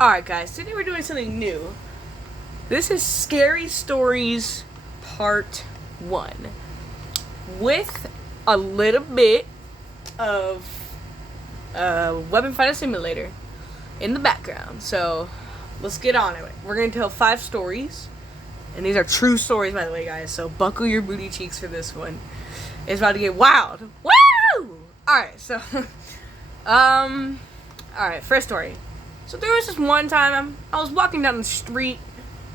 Alright guys, today we're doing something new. This is Scary Stories Part 1. With a little bit of Weapon Finder Simulator in the background. So, let's get on it. We're going to tell 5 stories. And these are true stories, by the way, guys. So, buckle your booty cheeks for this one. It's about to get wild. Woo! Alright, so... Alright, first story. So there was this one time I was walking down the street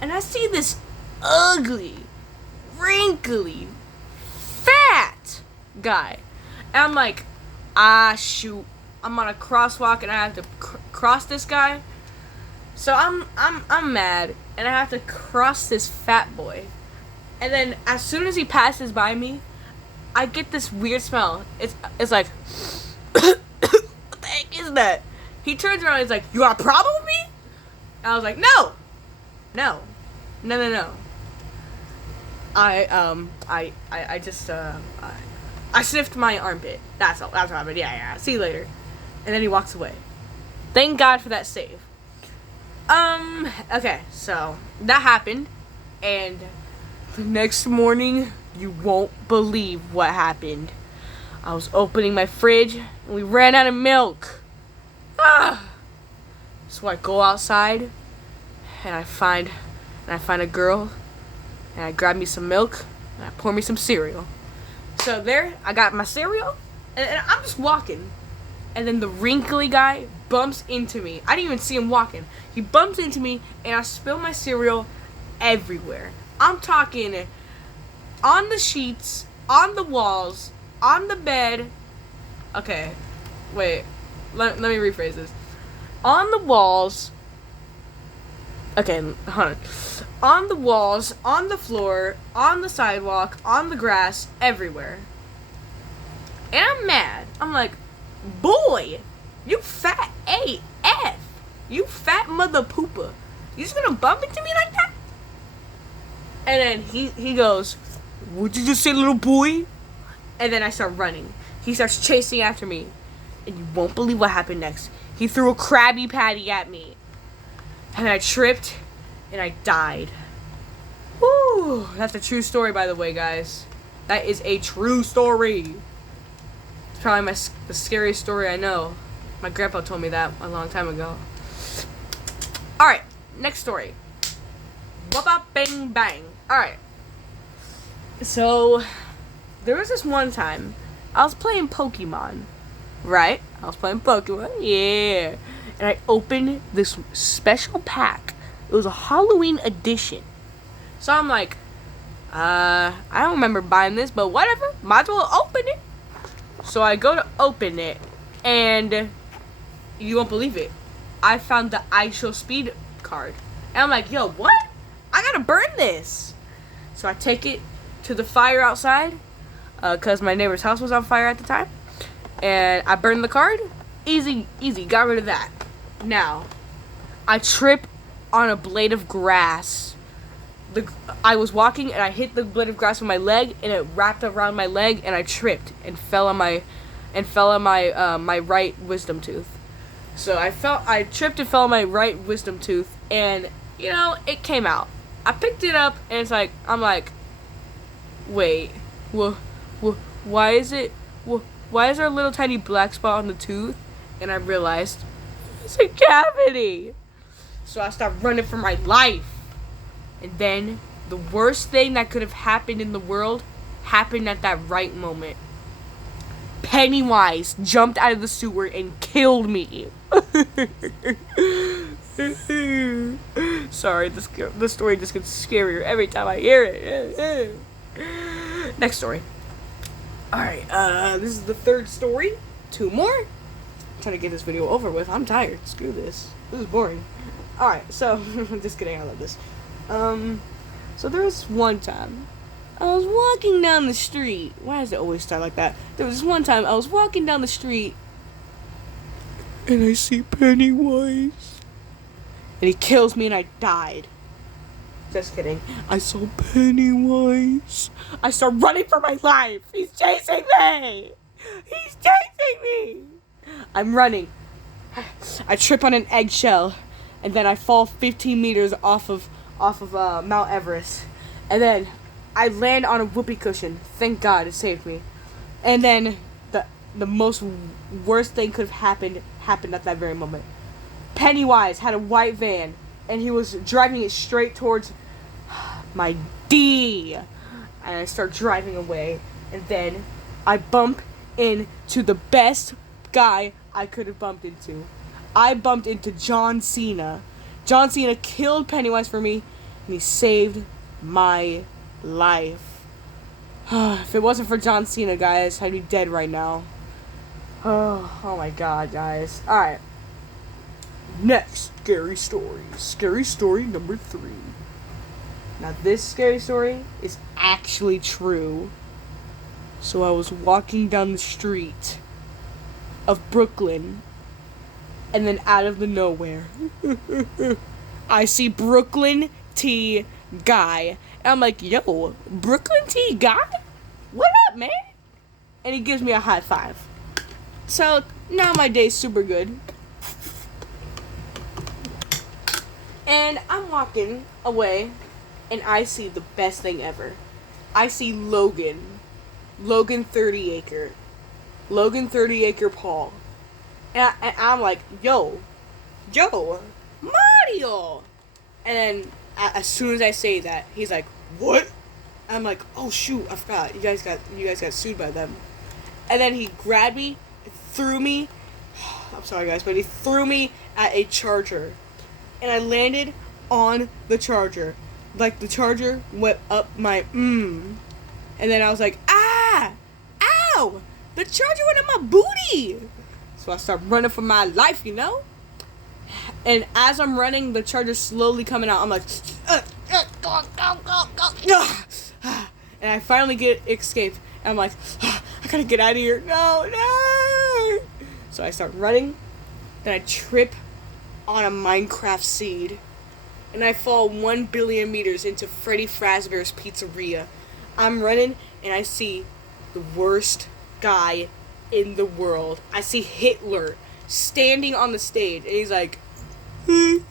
and I see this ugly, wrinkly, fat guy. And I'm like, shoot, I'm on a crosswalk and I have to cross this guy. So I'm mad and I have to cross this fat boy. And then as soon as he passes by me, I get this weird smell. It's like, what the heck is that? He turns around and he's like, "You got a problem with me?" And I was like, No. I sniffed my armpit. That's all. That's what happened. Yeah. See you later. And then he walks away. Thank God for that save. Okay, so that happened, and the next morning, you won't believe what happened. I was opening my fridge, and we ran out of milk. So I go outside and I find a girl and I grab me some milk and I pour me some cereal. So there, I got my cereal and I'm just walking. And then the wrinkly guy bumps into me. I didn't even see him walking. He bumps into me and I spill my cereal everywhere. I'm talking on the sheets, on the walls, on the bed. Okay, wait. Let me rephrase this. On the walls. Okay, hold on. On the walls, on the floor, on the sidewalk, on the grass, everywhere. And I'm mad. I'm like, boy, you fat AF. You fat mother pooper. You just gonna bump into me like that? And then he goes, "What'd you just say, little boy?" And then I start running. He starts chasing after me. And you won't believe what happened next. He threw a Krabby Patty at me. And I tripped. And I died. Woo! That's a true story, by the way, guys. That is a true story. It's probably the scariest story I know. My grandpa told me that a long time ago. Alright, next story. Whoop bang bang. Alright. So, there was this one time I was playing Pokemon. Right? I was playing Pokemon. Yeah. And I opened this special pack. It was a Halloween edition. So I'm like, I don't remember buying this, but whatever. Might as well open it. So I go to open it, and you won't believe it. I found the IShowSpeed card. And I'm like, yo, what? I gotta burn this. So I take it to the fire outside, because my neighbor's house was on fire at the time. And I burned the card. Easy, got rid of that. Now, I trip on a blade of grass. I was walking and I hit the blade of grass with my leg and it wrapped around my leg and I tripped and fell on my my right wisdom tooth. So I tripped and fell on my right wisdom tooth and it came out. I picked it up and I'm like, wait, why is there a little tiny black spot on the tooth? And I realized it's a cavity. So I start running for my life. And then the worst thing that could have happened in the world happened at that right moment. Pennywise jumped out of the sewer and killed me. Sorry, this story just gets scarier every time I hear it. Next story. Alright, this is the third story. 2 more. I'm trying to get this video over with. I'm tired. Screw this. This is boring. Alright, so, just kidding. I love this. So there was one time. I was walking down the street. Why does it always start like that? There was this one time I was walking down the street. And I see Pennywise. And he kills me and I died. Just kidding. I saw Pennywise. I start running for my life. He's chasing me. He's chasing me. I'm running. I trip on an eggshell. and then I fall 15 meters off of Mount Everest, and then I land on a whoopee cushion. Thank God it saved me. And then the most worst thing could have happened at that very moment. Pennywise had a white van, and he was driving it straight towards my D. And I start driving away, and then I bump into the best guy I could have bumped into. I bumped into John Cena. John Cena killed Pennywise for me, and he saved my life. If it wasn't for John Cena, guys, I'd be dead right now. Oh my God, guys. Alright. Next scary story. Scary story number 3. Now, this scary story is actually true. So I was walking down the street of Brooklyn, and then out of the nowhere, I see Brooklyn T. Guy. And I'm like, yo, Brooklyn T. Guy? What up, man? And he gives me a high five. So, now my day's super good. And I'm walking away, and I see the best thing ever. I see Logan 30 Acre Paul. And I'm like, yo, Mario! And then, as soon as I say that, he's like, what? And I'm like, oh shoot, I forgot. You guys got sued by them. And then he grabbed me, threw me, I'm sorry guys, but he threw me at a charger. And I landed on the charger. Like, the charger went up my And then I was like, ah! Ow! The charger went in my booty! So I start running for my life, you know? And as I'm running, the charger's slowly coming out. I'm like, go. And I finally get escaped. And I'm like, I gotta get out of here. No. So I start running. Then I trip on a Minecraft seed. And I fall 1 billion meters into Freddy Fazbear's Pizzeria. I'm running, and I see the worst guy in the world. I see Hitler standing on the stage, and he's like, and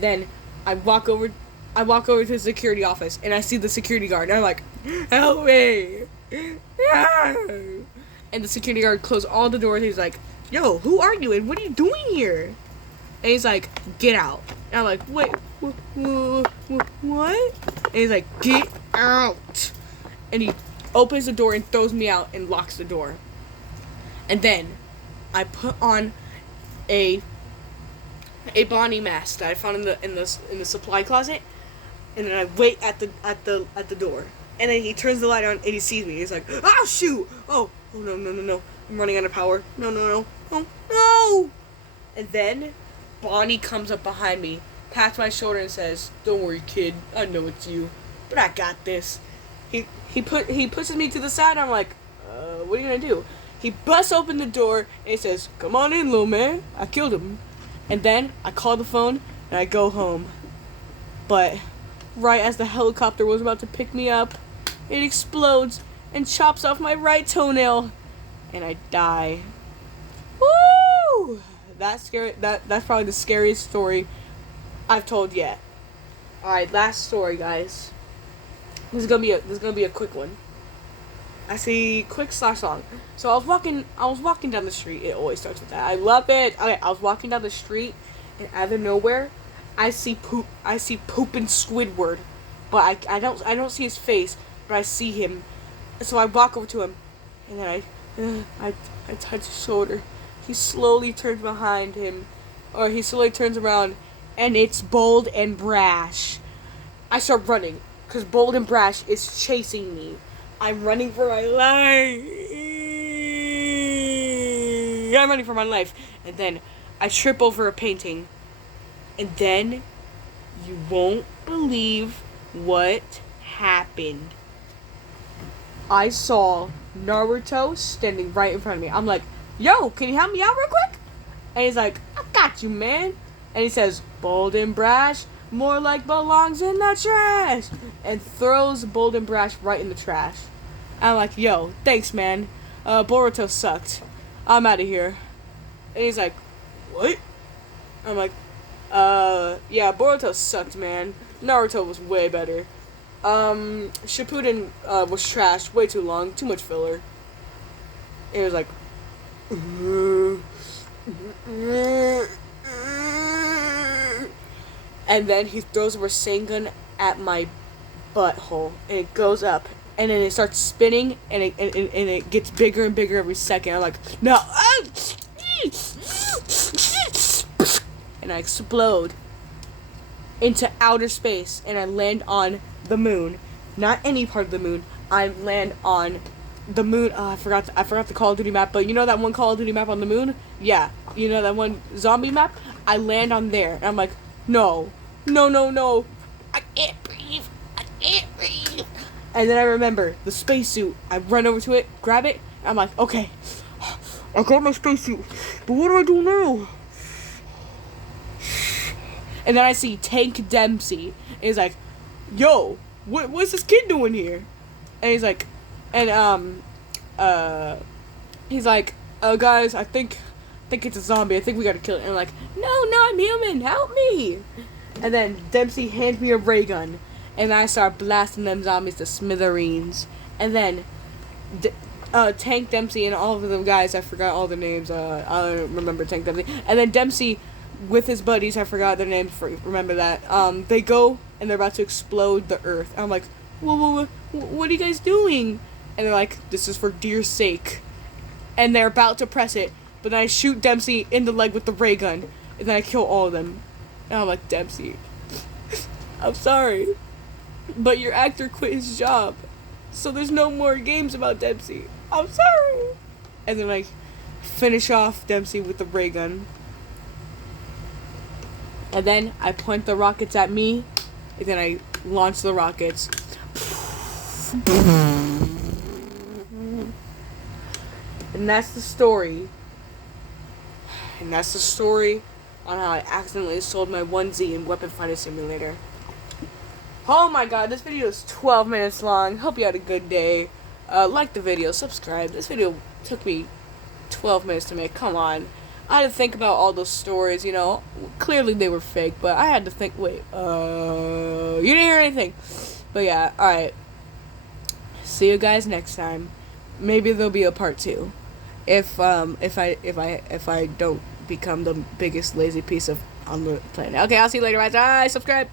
then I walk over to the security office, and I see the security guard, and I'm like, help me! And the security guard closed all the doors. He's like, yo, who are you, and what are you doing here? And he's like, get out. And I'm like, wait, what? And he's like, get out. And he opens the door and throws me out and locks the door. And then I put on a Bonnie mask that I found in the supply closet, and then I wait at the door. And then he turns the light on and he sees me. He's like, oh shoot! Oh no! I'm running out of power. No! And then Bonnie comes up behind me, pats my shoulder, and says, "Don't worry, kid. I know it's you, but I got this." He pushes me to the side. And I'm like, what are you gonna do? He busts open the door and he says, "Come on in, little man. I killed him." And then I call the phone and I go home. But right as the helicopter was about to pick me up, it explodes and chops off my right toenail, and I die. Woo! That's scary. That's probably the scariest story I've told yet. All right, last story, guys. This is gonna be a quick one. I see quick / long. So I was walking down the street. It always starts with that. I love it. Okay, I was walking down the street, and out of nowhere, I see pooping Squidward, but I don't see his face, but I see him. So I walk over to him, and then I touch his shoulder. He slowly turns behind him, or he slowly turns around, and it's Bold and Brash. I start running, because Bold and Brash is chasing me. I'm running for my life. I'm running for my life. And then I trip over a painting. And then you won't believe what happened. I saw Naruto standing right in front of me. I'm like, yo, can you help me out real quick? And he's like, I got you, man. And he says, Bold and Brash, more like belongs in the trash. And throws Bold and Brash right in the trash. I'm like, yo, thanks, man. Boruto sucked. I'm out of here. And he's like, what? I'm like, yeah, Boruto sucked, man. Naruto was way better. Shippuden, was trash, way too long, too much filler. And he was like, and then he throws a Rasengan at my butthole, and it goes up, and then it starts spinning, and it gets bigger and bigger every second. I'm like, no, and I explode into outer space, and I land on the moon. Not any part of the moon. I land on the moon. I forgot the Call of Duty map, but you know that one Call of Duty map on the moon? Yeah, you know that one zombie map? I land on there, and I'm like, no, I can't breathe. And then I remember the spacesuit. I run over to it, grab it, and I'm like, okay, I got my spacesuit, but what do I do now? And then I see Tank Dempsey, and he's like, yo, what's this kid doing here? And he's like, he's like, guys, I think it's a zombie. I think we gotta kill it. And I'm like, no, I'm human. Help me. And then Dempsey hands me a ray gun, and I start blasting them zombies to smithereens. And then Tank Dempsey and all of them guys, I forgot all their names. I don't remember Tank Dempsey. And then Dempsey with his buddies, I forgot their names. Remember that. They go and they're about to explode the earth. And I'm like, whoa, what are you guys doing? And they're like, this is for dear sake. And they're about to press it, but then I shoot Dempsey in the leg with the ray gun, and then I kill all of them. And I'm like, Dempsey, I'm sorry, but your actor quit his job, so there's no more games about Dempsey. I'm sorry. And then I finish off Dempsey with the ray gun. And then I point the rockets at me, and then I launch the rockets. And that's the story. And that's the story on how I accidentally sold my onesie in Weapon Finder Simulator. Oh my god, this video is 12 minutes long. Hope you had a good day. Like the video, subscribe. This video took me 12 minutes to make. Come on. I had to think about all those stories, you know. Clearly they were fake, but I had to think, wait, you didn't hear anything. But yeah, alright. See you guys next time. Maybe there'll be a part 2. If I don't become the biggest lazy piece on the planet. Okay, I'll see you later, guys. Bye. Subscribe.